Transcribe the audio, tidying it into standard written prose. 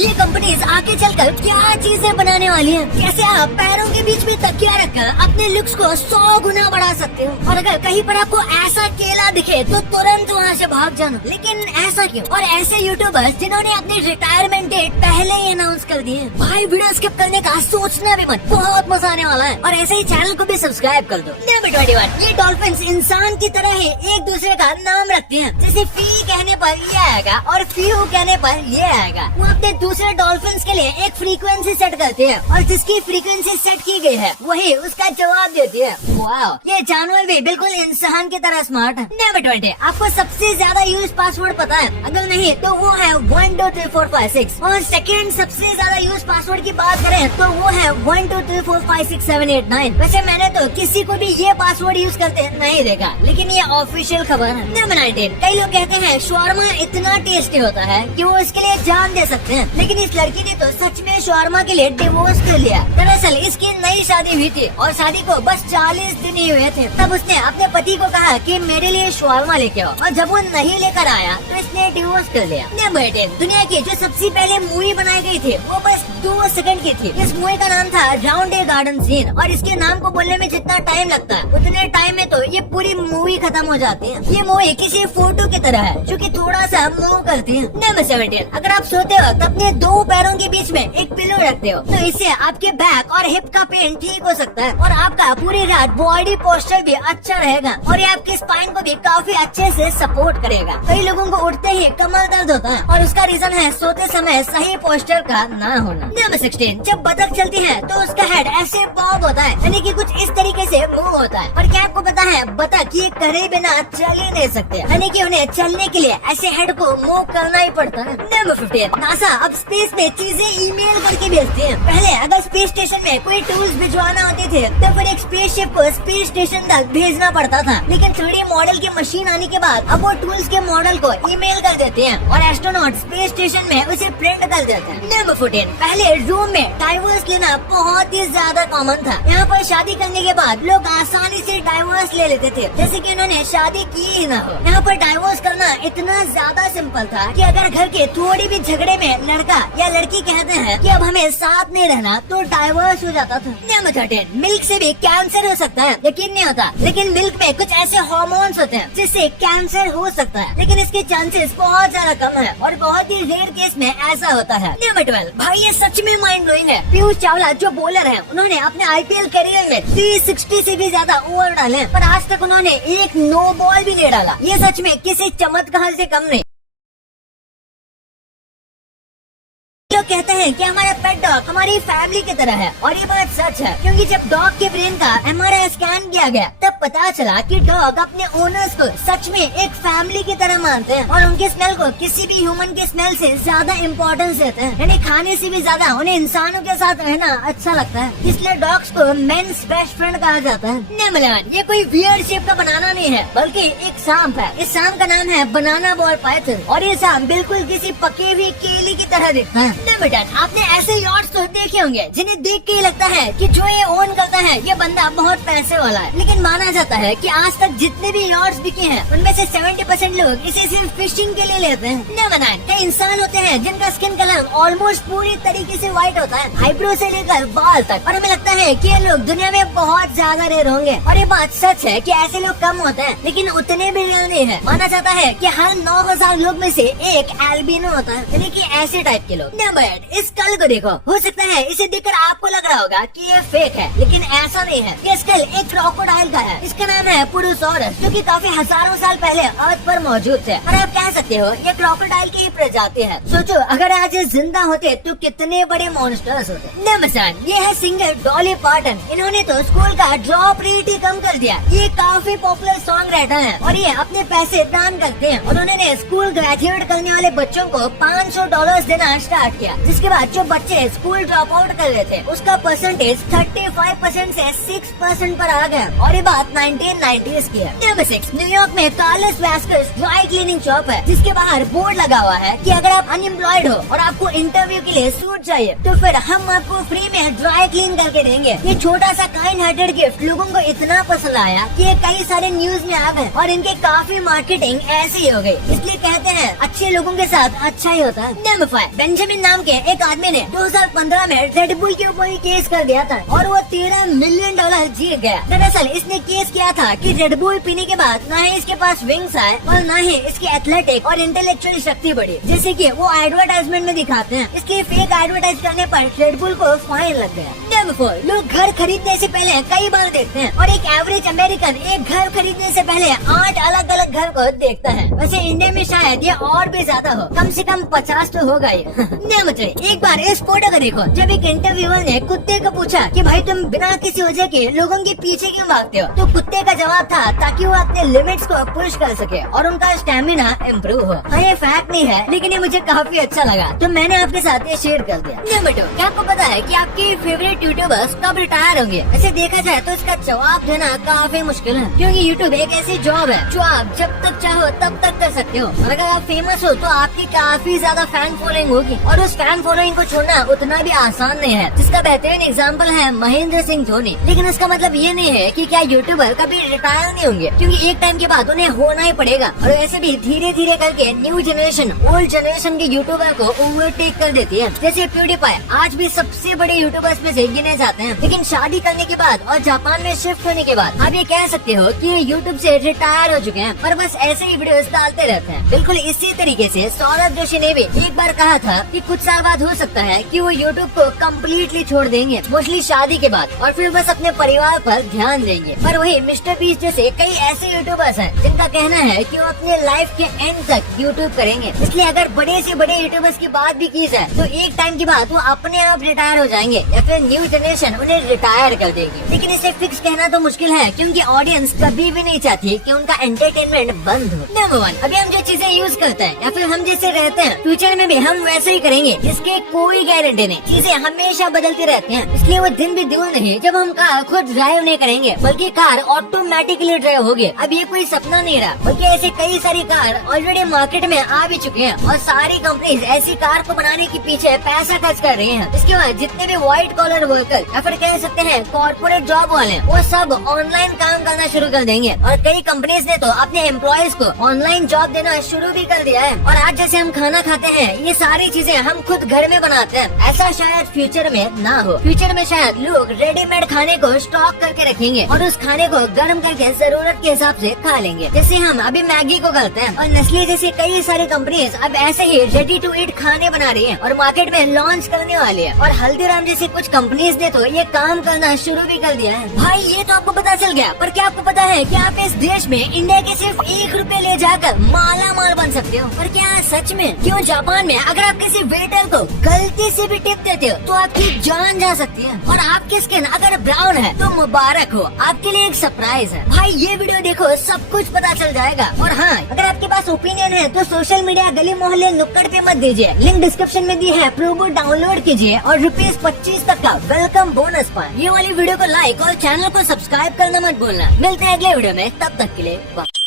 ये कंपनीज आगे चलकर क्या चीजें बनाने वाली हैं, कैसे आप पैरों के बीच में तकिया रखकर अपने लुक्स को 100 गुना बढ़ा सकते हो। और अगर कहीं पर आपको ऐसा केला दिखे तो तुरंत वहाँ से भाग जाना। लेकिन ऐसा क्यों? और ऐसे यूट्यूबर्स जिन्होंने अपनी रिटायरमेंट डेट पहले ही अनाउंस कर दी है। भाई वीडियो स्किप करने का सोचना भी मत, बहुत मजा आने वाला है। और ऐसे ही चैनल को भी सब्सक्राइब कर दो। नंबर 21, ये डॉल्फिन्स इंसान की तरह ही एक दूसरे का नाम रखते हैं। जैसे फी कहने पर ये आएगा और फ्यू कहने पर ये आएगा। वो अपने दूसरे डॉल्फिन्स के लिए एक फ्रीक्वेंसी सेट करते हैं और जिसकी फ्रीक्वेंसी सेट की गई है वही उसका जवाब देती है। वाह, ये जानवर भी बिल्कुल इंसान की तरह स्मार्ट है। नंबर 20, आपको सबसे ज्यादा यूज पासवर्ड पता है? अगर नहीं तो वो है 1 2 3 4 5 6। और सेकंड सबसे ज्यादा यूज पासवर्ड की बात करें तो वो है 1 2 3 4 5 6 7 8 9। वैसे मैंने तो किसी को भी ये पासवर्ड यूज करते नहीं देखा, लेकिन ये ऑफिशियल खबर है। नंबर 19, कई लोग कहते हैं शवारमा इतना टेस्टी होता है कि वो इसके लिए जान दे सकते हैं, लेकिन इस लड़की ने तो सच में शवारमा के लिए डिवोर्स कर लिया। दरअसल इसकी नई शादी हुई थी और शादी को बस 40 दिन ही हुए थे। तब उसने अपने पति को कहा कि मेरे लिए शवारमा लेके आओ, और जब वो नहीं लेकर आया तो इसने डिवोर्स कर लिया। नंबर 10, दुनिया की जो सबसे पहले मूवी बनाई गई थी वो बस 2 सेकंड की थी। इस मूवी का नाम था राउंड ए गार्डन सीन, और इसके नाम को बोलने में जितना टाइम लगता है उतने टाइम में तो ये पूरी मूवी खत्म हो जाती है। ये मूवी किसी फोटो की तरह है जो कि थोड़ा सा मूव करती है। नंबर 17, अगर आप सोते वक्त अपने 2 पैरों के बीच में एक पिलो रखते हो तो इससे आपके बैक और हिप का पेन ठीक हो सकता है और आपका पूरी रात बॉडी पोस्चर भी अच्छा रहेगा और ये आपके स्पाइन को भी काफी अच्छे से सपोर्ट करेगा। कई लोगों को उठते ही कमर दर्द होता है और उसका रीजन है सोते समय सही पोस्चर का ना होना। नंबर 16, जब बतख चलती है तो उसका हेड ऐसे बॉब होता है, यानी कि कुछ इस तरीके से मूव होता है। और क्या आपको पता है बतख ये करे बिना चल ही नहीं सकते, यानी कि उन्हें चलने के लिए ऐसे हेड को मूव करना ही पड़ता है। नंबर 15, नासा अब स्पेस में चीजें ईमेल करके भेजती है। पहले अगर स्पेस स्टेशन में कोई टूल्स भिजवाना होते थे तो फिर एक स्पेसशिप को स्पेस स्टेशन तक भेजना पड़ता था, लेकिन 3D मॉडल की मशीन आने के बाद अब वो टूल्स के मॉडल को ईमेल कर देते हैं और एस्ट्रोनॉट स्पेस स्टेशन में उसे प्रिंट कर देते हैं। नंबर 14, पहले रूम में डाइवोर्स लेना बहुत ही ज्यादा कॉमन था। यहाँ पर शादी करने के बाद लोग आसानी से डाइवोर्स ले लेते थे, जैसे कि उन्होंने शादी की ही ना हो। यहाँ पर डाइवोर्स करना इतना ज्यादा सिंपल था कि अगर घर के थोड़ी भी झगड़े में लड़का या लड़की कहते हैं कि अब हमें साथ नहीं रहना तो डाइवोर्स हो जाता था। नंबर 13, मिल्क से भी कैंसर हो सकता है, यकीन नहीं होता, लेकिन मिल्क में कुछ ऐसे हार्मोन्स होते हैं जिससे कैंसर हो सकता है, लेकिन इसके चांसेस बहुत ज्यादा कम है और बहुत ही रेयर केस में ऐसा होता है। नंबर 12, भाई ये सच में माइंड ब्लोइंग है। पीयूष चावला जो बॉलर है उन्होंने अपने IPL करियर में 360 से भी ज्यादा ओवर डाले, पर आज तक उन्होंने एक नो बॉल भी नहीं डाला। ये सच में किसी चमत्कार से कम नहीं। लोग कहते हैं कि हमारा पेट डॉग हमारी फैमिली की तरह है, और ये बात सच है, क्योंकि जब डॉग के ब्रेन का MRI स्कैन किया गया तब पता चला कि डॉग अपने ओनर्स को सच में एक फैमिली की तरह मानते हैं और उनके स्मेल को किसी भी ह्यूमन के स्मेल से ज्यादा इम्पोर्टेंस देते हैं, यानी खाने से भी ज्यादा उन्हें इंसानों के साथ रहना अच्छा लगता है, इसलिए डॉग्स को मेंस बेस्ट फ्रेंड कहा जाता है। नंबर 11, ये कोई वियर्ड शेप का बनाना नहीं है बल्कि एक सांप है। इस सांप का नाम है बनाना बॉल पाइथन और ये सांप बिल्कुल किसी पके हुए केले की तरह दिखता है। नंबर 10, आपने ऐसे यॉट्स तो देखे होंगे जिन्हें देख के ही लगता है कि जो ये ओन करता है ये बंदा बहुत पैसे वाला है, लेकिन माना जाता है कि आज तक जितने भी यॉट्स बिके हैं उनमें से 70% लोग इसे सिर्फ फिशिंग के लिए लेते हैं। नंबर 9, कई इंसान होते हैं जिनका स्किन कलर ऑलमोस्ट पूरी तरीके से व्हाइट होता है, आईब्रो से लेकर बाल तक, और हमें लगता है कि ये लोग दुनिया में बहुत ज्यादा रेयर होंगे, और ये बात सच है कि ऐसे लोग कम होते हैं, लेकिन उतने भी रेयर नहीं है। माना जाता है कि हर 9000 लोग में से एक एल्बिनो होता है, यानी कि ऐसे टाइप के लोग। नंबर 8, इस स्कल को देखो, हो सकता है इसे देखकर आपको लग रहा होगा कि ये फेक है, लेकिन ऐसा नहीं है। ये स्कल एक क्रोकोडाइल का है, इसका नाम है पुरुसोरस, जो कि काफी हजारों साल पहले अर्थ पर मौजूद थे, और आप कह सकते हो ये क्रोकोडाइल की ही प्रजाति है। सोचो अगर आज ये जिंदा होते तो कितने बड़े मॉन्स्टर्स होते। नंबर 7, ये है सिंगर डॉली पार्टन। इन्होंने तो स्कूल का ड्रॉप रेट ही कम कर दिया। ये काफी पॉपुलर सॉन्ग राइटर है और ये अपने पैसे दान करते हैं। उन्होंने स्कूल ग्रेजुएट करने वाले बच्चों को $500 देना स्टार्ट किया, जिसके बाद जो बच्चे स्कूल ड्रॉप आउट कर रहे थे उसका परसेंटेज 35% से 6% पर आ गया, और ये बात 1990s की है। नंबर 6, न्यूयॉर्क में कार्लस वैस्कर्स ड्राई क्लीनिंग शॉप है, जिसके बाहर बोर्ड लगा हुआ है कि अगर आप अनएम्प्लॉयड हो और आपको इंटरव्यू के लिए सूट चाहिए तो फिर हम आपको फ्री में ड्राई क्लीन करके देंगे। ये छोटा सा काइंड हार्टेड गिफ्ट लोगों को इतना पसंद आया कि ये कई सारे न्यूज में आ गए और इनके काफी मार्केटिंग ऐसी ही हो गई, इसलिए कहते हैं अच्छे लोगों के साथ अच्छा ही होता है। नंबर 5, बेंजामिन नाम के एक आदमी ने 2015 में रेड बुल के ऊपर केस कर दिया था और वो $13 मिलियन जीत गया। दरअसल इसने केस किया था कि रेड बुल पीने के बाद न ही इसके पास विंग्स आए और न ही इसकी एथलेटिक और इंटेलेक्चुअल शक्ति बढ़ी, जैसे कि वो एडवर्टाइजमेंट में दिखाते हैं। इसलिए फेक एडवर्टाइज करने पर रेड बुल को फाइन लग गया। लोग घर खरीदने से पहले कई बार देखते हैं और एक एवरेज अमेरिकन एक घर खरीदने से पहले 8 अलग अलग घर को देखता है। वैसे इंडिया में शायद ये और भी ज्यादा हो, कम से कम 50 तो होगा ही। एक बार इस फोटो को देखो, जब एक इंटरव्यूअर ने कुत्ते को पूछा कि भाई तुम बिना किसी वजह के लोगों के पीछे क्यों भागते हो, तो कुत्ते का जवाब था ताकि वो अपने लिमिट्स को पुश कर सके और उनका स्टेमिना इम्प्रूव हो। हाँ, ये फैक्ट नहीं है, लेकिन ये मुझे काफी अच्छा लगा तो मैंने आपके साथ ये शेयर कर दिया। क्या आपको पता है कि आपकी फेवरेट यूट्यूबर्स कब रिटायर होंगे? ऐसे देखा जाए तो इसका जवाब देना काफी मुश्किल है, क्योंकि यूट्यूब एक ऐसी जॉब है जो आप जब तक चाहो तब तक कर सकते हो। और अगर आप फेमस हो तो आपकी काफी ज्यादा फैन फॉलोइंग होगी और उस फैन फॉलोइंग को छोड़ना उतना भी आसान नहीं है, जिसका बेहतरीन एग्जाम्पल है महेंद्र सिंह धोनी। लेकिन इसका मतलब ये नहीं है कि क्या यूट्यूबर कभी रिटायर नहीं होंगे, क्योंकि एक टाइम के बाद उन्हें होना ही पड़ेगा। और वैसे भी धीरे धीरे करके न्यू जनरेशन ओल्ड जनरेशन के यूट्यूबर को ओवरटेक कर देती है। जैसे प्यूडीपाई आज भी सबसे बड़े यूट्यूबर्स में से गिने जाते हैं, लेकिन शादी करने के बाद और जापान में शिफ्ट होने के बाद आप ये कह सकते हो कि यूट्यूब से रिटायर हो चुके हैं और बस ऐसे ही वीडियोस डालते रहते हैं। बिल्कुल इसी तरीके से सौरभ जोशी ने भी एक बार कहा था कि कुछ साल बाद हो सकता है कि वो यूट्यूब को कम्प्लीटली छोड़ देंगे, मोस्टली शादी के बाद, और फिर बस अपने परिवार पर ध्यान देंगे। पर वही मिस्टर बीस्ट जैसे कई ऐसे यूट्यूबर्स हैं जिनका कहना है कि वो अपने लाइफ के एंड तक यूट्यूब करेंगे। इसलिए अगर बड़े से बड़े यूट्यूबर्स की बात भी की जाए तो एक टाइम के बाद वो अपने आप रिटायर हो जाएंगे या फिर न्यू जनरेशन उन्हें रिटायर कर देगी। लेकिन इसे फिक्स कहना तो मुश्किल है, क्योंकि ऑडियंस कभी भी नहीं चाहती कि उनका एंटरटेनमेंट बंद हो। नंबर 1, अभी हम जो चीजें यूज करते हैं या फिर हम जैसे रहते हैं, फ्यूचर में भी हम वैसे ही करेंगे, जिसके कोई गारंटी नहीं। चीजें हमेशा बदलती रहती हैं, इसलिए वो दिन भी दूर नहीं जब हम कार खुद ड्राइव नहीं करेंगे, बल्कि कार ऑटोमेटिकली ड्राइव होगी। अब ये कोई सपना नहीं रहा, बल्कि ऐसे कई सारी कार ऑलरेडी मार्केट में आ भी चुके हैं और सारी कंपनीज ऐसी कार को बनाने के पीछे पैसा खर्च कर रही हैं। इसके बाद जितने भी व्हाइट कॉलर वर्कर या फिर कह सकते हैं कॉर्पोरेट जॉब वाले, वो सब ऑनलाइन काम करना शुरू कर देंगे और कई कंपनीज ने तो अपने एम्प्लॉयज को ऑनलाइन जॉब देना शुरू भी कर दिया है। और आज जैसे हम खाना खाते हैं, ये सारी चीजें हम खुद घर में बनाते हैं, ऐसा शायद फ्यूचर में ना हो। फ्यूचर में शायद लोग रेडीमेड खाने को स्टॉक करके रखेंगे और उस खाने को गर्म करके जरूरत के हिसाब से खा लेंगे, जैसे हम अभी मैगी को करते हैं। और नेस्ले जैसी कई सारी कंपनीज अब ऐसे ही रेडी टू ईट खाने बना रही है और मार्केट में लॉन्च करने वाली है। और हल्दीराम जैसी कुछ कंपनीज ने तो ये काम करना शुरू भी कर दिया है। भाई ये तो आपको पता चल गया, पर क्या आपको पता है कि आप इस देश में इंडिया के सिर्फ 1 रुपए ले जाकर माला माल बन सकते हो? और क्या सच में? क्यों जापान में अगर आप किसी वेटर को गलती से भी टिप देते हो तो आपकी जान जा सकती है। और आपकी स्किन अगर ब्राउन है तो मुबारक हो, आपके लिए एक सरप्राइज है। भाई ये वीडियो देखो, सब कुछ पता चल जाएगा। और हाँ, अगर आपके पास ओपिनियन है तो सोशल मीडिया गली मोहल्ले नुक्कड़ पे मत दीजिए, लिंक डिस्क्रिप्शन में दी है, प्रोमो डाउनलोड कीजिए और ₹25 तक का वेलकम बोनस पाएं। ये वाली वीडियो को लाइक और चैनल को सब्सक्राइब करना मत भूलना। मिलते हैं अगले वीडियो में, तब तक के लिए बाय।